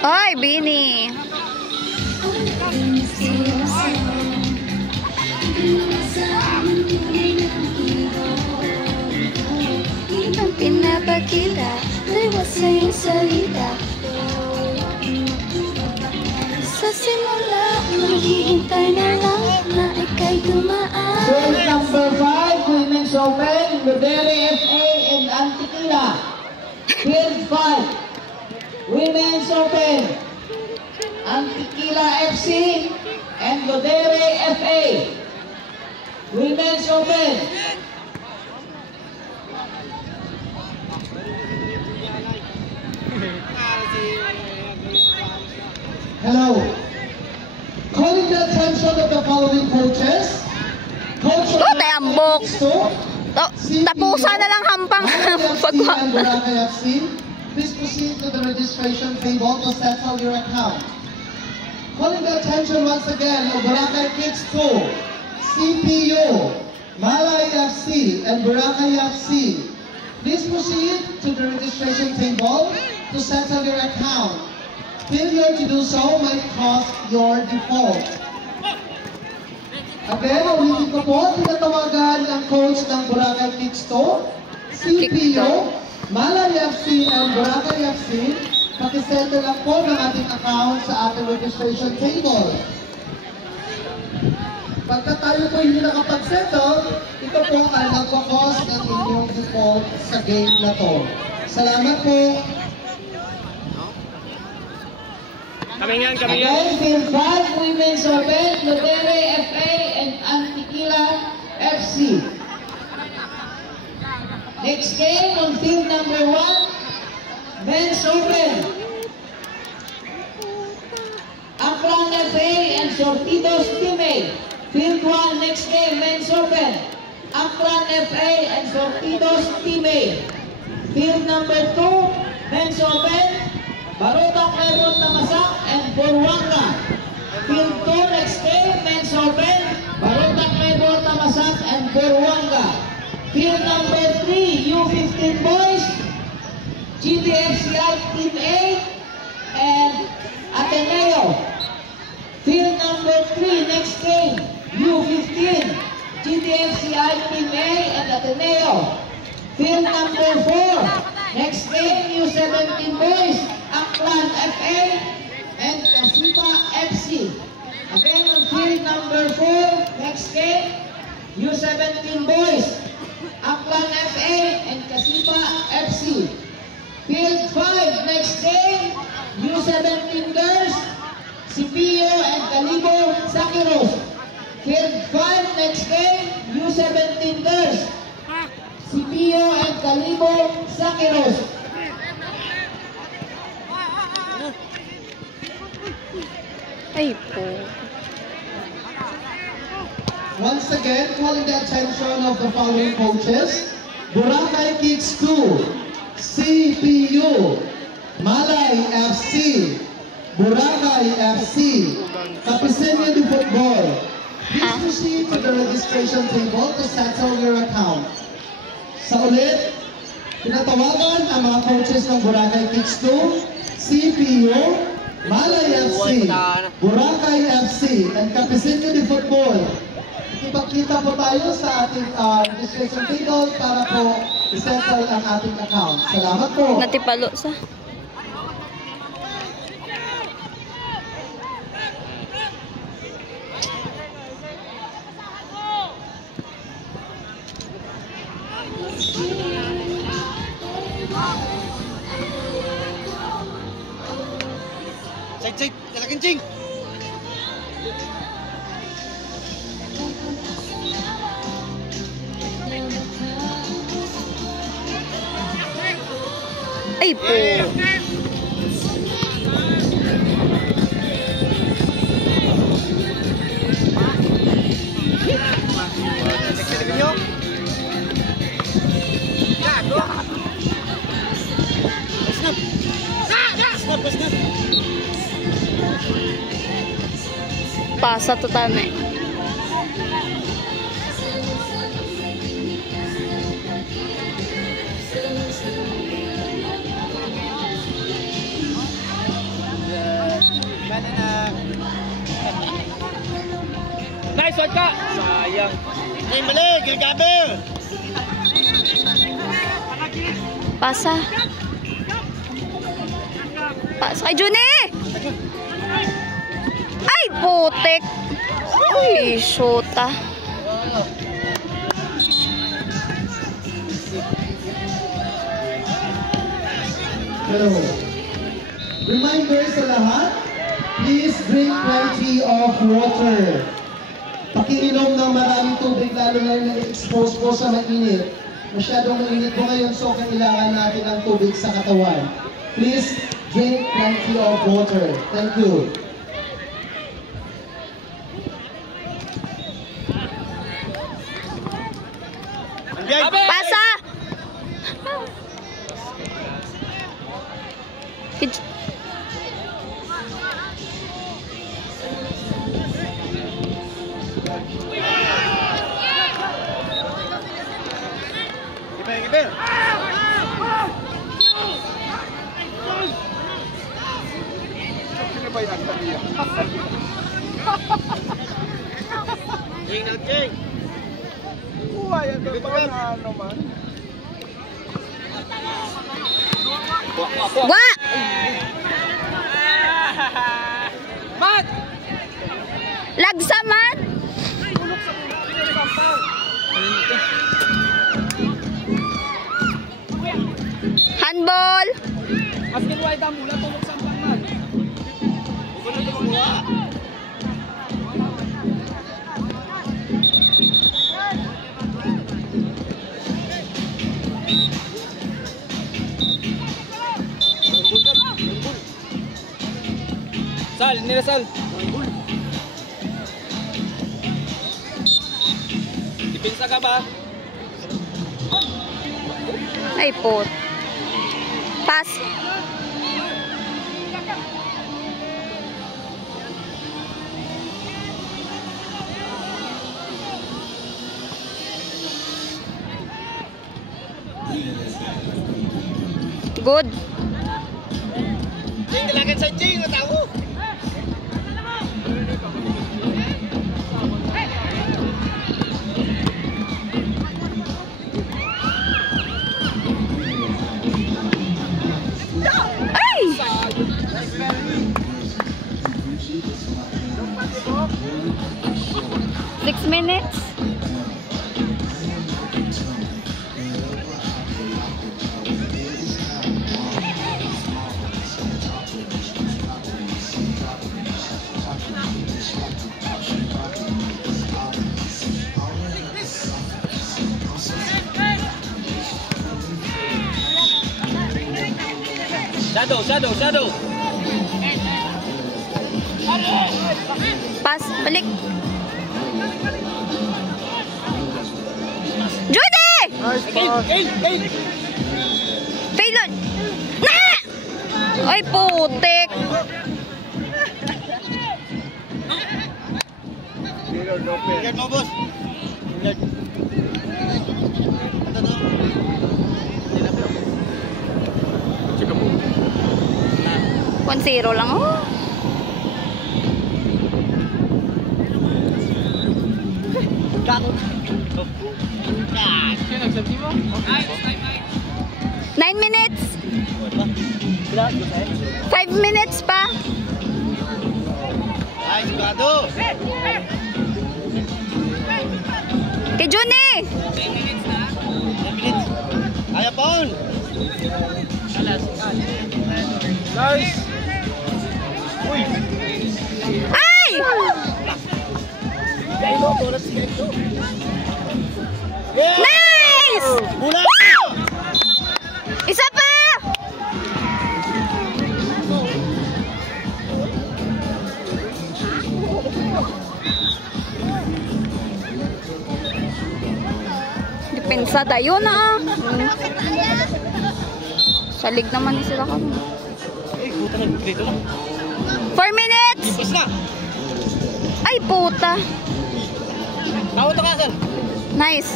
Oy, Bini. Ibang pinapakita, liwas sa'yong salita. Sa simula, maghihintay na lang na ika'y dumaan. Field number 5, Women's Open, Rodere FA and Antiquila. Field 5, Women's Open, Antiquila FC and Rodere FA. Women's Open. Hello. Calling the attention of the following coaches. Coach Ambok. Tapusan na lang hampang pagwala. Please proceed to the registration table to settle your account. Calling the attention once again of Boracay Kids 2, CPU, Malay FC, and Boracay FC. Please proceed to the registration table to settle your account. Failure to do so might cause your default. Again, ulitin ko po, tinatawagan ang coach ng Boracay Kids 2, CPU, Malay FC, and Boracay FC. Pakisettle lang po ng ating account sa ating registration table. Pagka tayo po hindi nakapag-settle, ito po ay nagkakos ng inyong default sa game na to. Salamat po. Kami yan. Again, Field 5, Women's Open, Rodere FA and Antiquila FC. Next game on field number 1, Men's Open. Aklan FA and Sortidos Teammate. Field 1, next game, Men's Open. Aklan FA and Sortidos Teammate. Field number 2, Men's Open. Baruta Clermont Namasak and Buruanga. Field 2, next game, Men's Open. Baruta Clermont Namasak and Buruanga. Field number 3, U15 Boys. GTFCI Team A and Ateneo. Field number 3, next game, U15. GTFCI Team A and Ateneo. Field number 4, next game, U17 Boys. Aklan FA and Casipa FC. Again on field number 4, next game, U17 Boys, Aklan FA and Casipa FC. Field 5, next game, U17 Girls, CPU and Calibo Sakiros. Field 5, next game, U17 Girls, CPU and Calibo Sakiros. Ay po. Once again, calling the attention of the following coaches. Boracay Kids 2, CPU, Malay FC, Boracay FC, Capisenyo de Football. Please proceed to the registration table to settle your account. Sa ulit, tinatawagan ang mga coaches ng Boracay Kids 2, CPU, Malay FC, Boracay FC, and Capisenyo de Football. Ipagkita po tayo sa ating registration table para po isettle ang ating account. Salamat po. Natipalo sa. Cek, jalan kencing. Ay po. Snap. Snap. pasa to tane. Nice one ka! Sayang. Ay, mali! Gilgaber! Pasa. Pasa kay Juni! Ay, putek! Uy, shota. Hello. Reminder sa lahat, please drink plenty of water. Pakiinom ng maraming tubig, lalo na yung na-expose po sa mainit. Masyadong mainit po ngayon, so kailangan natin ng tubig sa katawan. Please drink plenty of water. Thank you. Pasa! Gilgaber! Sino ba yung nagsabi yan? Jing na Jing! Ayan ba na ano man? Wa! Mat! Lagsa man! Handball! Askin white ang mula tulog sa pangan. Huwag na tumawa. Sal, nila Sal. Dipinsa ka ba? Ay, pot. Pass. Good. Jing, dalagan sa Jing, matawo. Ay! 6 minutes. Shadow. Pass. Balik. Judy! Gain. Failon! Na! Ay, putik. Ingat mo, boss. Ingat. 1-0 lang, oh. Nine minutes. 5 minutes pa. Ay, sigurado. Kay Juni! 10 minutes na. 10 minutes. Kaya pa on. Nice. Uy. Ay! Nice! Mula! Isa pa! Depensa tayo na. Salig naman ni sila kami. 4 minutes! Basta. Ay, puta. Tawag to kasal. Nice.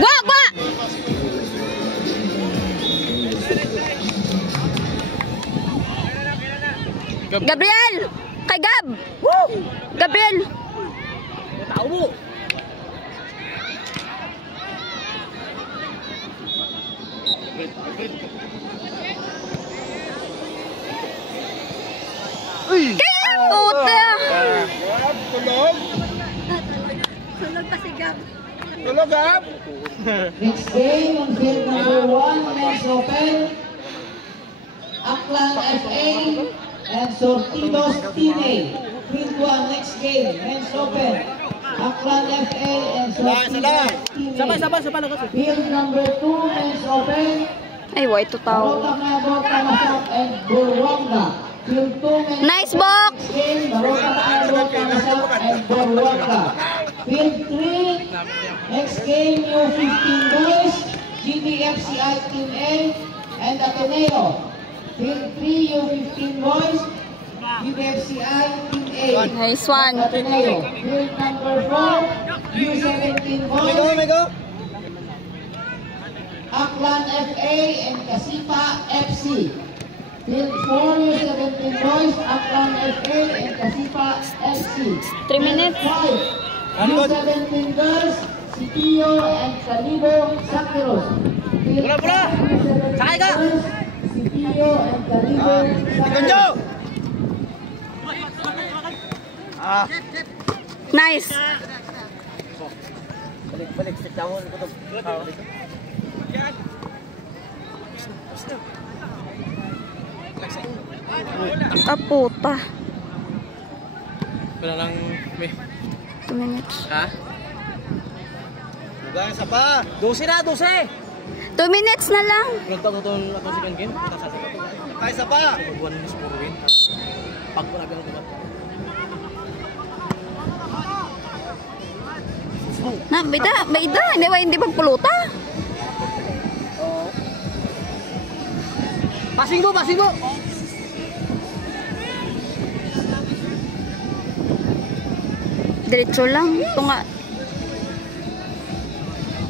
Gwa, gwa! Gabriel! Kay Gab! Woo! Gabriel! Tao mo. Kaya puta! Tulog. Sunog pa si Gab. Tulog, Gab. Next game on field number 1, men's open. Aklan FA and Sortidos Team A. Field 1, next game, men's open. Aklan FA and Sortidos Team A. Sabay. Field number 2, men's open. Ay, why ito tao? Barota Kamasap and Burwanga. Field 2, men's Nice open. box! Next game, Barota Kamasap and Burwanga. Field 3, next game, U15 boys, GTFCI Team A and Ateneo. Field 3, U15 boys, GTFCI Team A. Nice one. Ateneo. Field number 4, U17 boys, Aklan FA and Kasipa FC. Field 4, U17 boys, Aklan FA and Kasipa FC. 3 minutes. 5, U17 girls, Sitio and Calibo Sakiros. Field 5, U17 Sakay ka! girls, Sitio and Calibo Sakiros. Nice. Balik, sit down. Ah, puta. Wala lang, may. 2 minutes. Ha? Hanggang sa pa. 12 na, 12. 2 minutes na lang. Nagtawag ito ang second game. Ay, sa pa. Pag-1 minutes puro win. Pag ko nabi ang tumat. Na, baida. Hindi magpuluta. Passing mo. Diretso lang. Ito nga.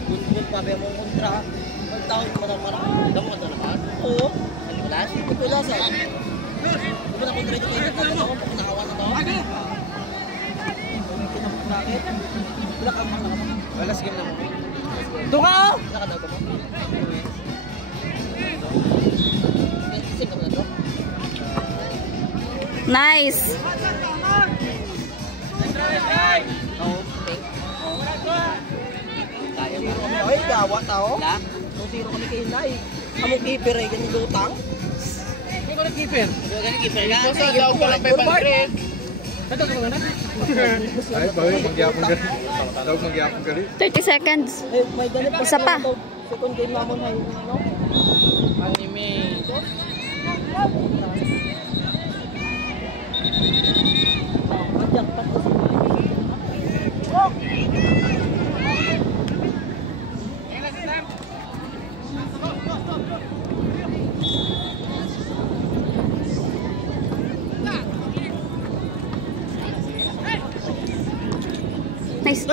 Good pa ba mong kontra? Pagtawag mo na marami. Damo ka naman? Oo. Ano wala? Wala sa. Di ba na kontra ito kayo? Nakawa na to? Wala ka mga wala sige na mo. Doon ka! Wala ka daw mo. Isip ka mo na to? Nice. Ay, gawa tao. Kung sino kami kayo na eh. Among keeper ay ganyan lutang. Hindi ko na keeper. Hindi ko na keeper ka. Kasi daw ko lang 500. Ito ko na. Ay, bawi magyapon ka. Tawag magyapon ka rin. 30 seconds. May ganit Isa pa. Second game namon ay ano? Anime. Nice.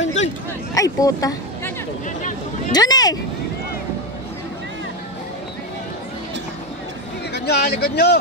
Ay, puta. Johnny! Likod nyo!